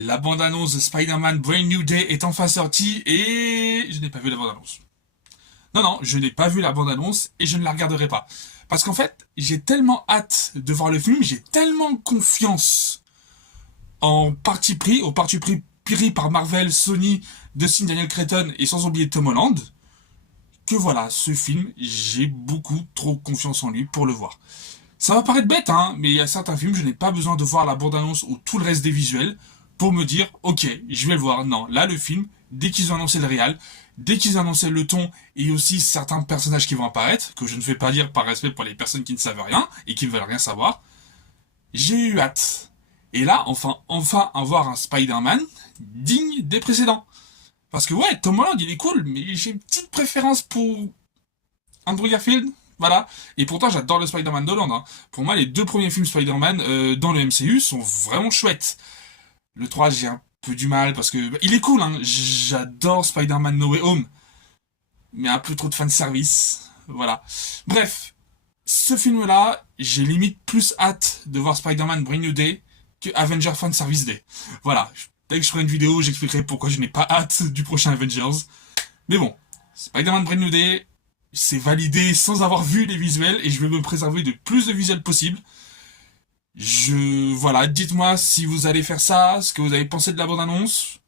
La bande-annonce de Spider-Man Brand New Day est enfin sortie et je n'ai pas vu la bande-annonce. Non, non, je n'ai pas vu la bande-annonce et je ne la regarderai pas. Parce qu'en fait, j'ai tellement hâte de voir le film, j'ai tellement confiance au parti pris par Marvel, Sony, Dustin Daniel Cretton et sans oublier Tom Holland, que voilà, ce film, j'ai beaucoup trop confiance en lui pour le voir. Ça va paraître bête, hein, mais il y a certains films, je n'ai pas besoin de voir la bande-annonce ou tout le reste des visuels pour me dire, ok, je vais le voir. Non, là, le film, dès qu'ils ont annoncé le réal, dès qu'ils ont annoncé le ton et aussi certains personnages qui vont apparaître, que je ne vais pas dire par respect pour les personnes qui ne savent rien et qui ne veulent rien savoir, j'ai eu hâte. Et là, enfin avoir un Spider-Man digne des précédents. Parce que ouais, Tom Holland, il est cool, mais j'ai une petite préférence pour Andrew Garfield, voilà. Et pourtant, j'adore le Spider-Man d'Holland. Hein. Pour moi, les deux premiers films Spider-Man dans le MCU sont vraiment chouettes. Le 3, j'ai un peu du mal parce que il est cool. Hein. J'adore Spider-Man No Way Home, mais un peu trop de fanservice. Voilà. Bref, ce film-là, j'ai limite plus hâte de voir Spider-Man Brand New Day que Avenger Fanservice Day. Voilà. Dès que je ferai une vidéo, j'expliquerai pourquoi je n'ai pas hâte du prochain Avengers. Mais bon, Spider-Man Brand New Day, c'est validé sans avoir vu les visuels et je vais me préserver de plus de visuels possible. Voilà, dites-moi si vous allez faire ça, ce que vous avez pensé de la bande-annonce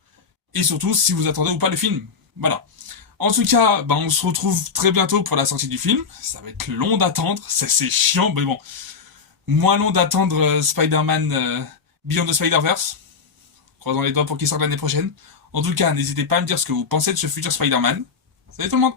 et surtout si vous attendez ou pas le film. Voilà. En tout cas, on se retrouve très bientôt pour la sortie du film. Ça va être long d'attendre, c'est chiant, mais bon. Moins long d'attendre Spider-Man Beyond the Spider-Verse. Croisons les doigts pour qu'il sorte l'année prochaine. En tout cas, n'hésitez pas à me dire ce que vous pensez de ce futur Spider-Man. Salut tout le monde!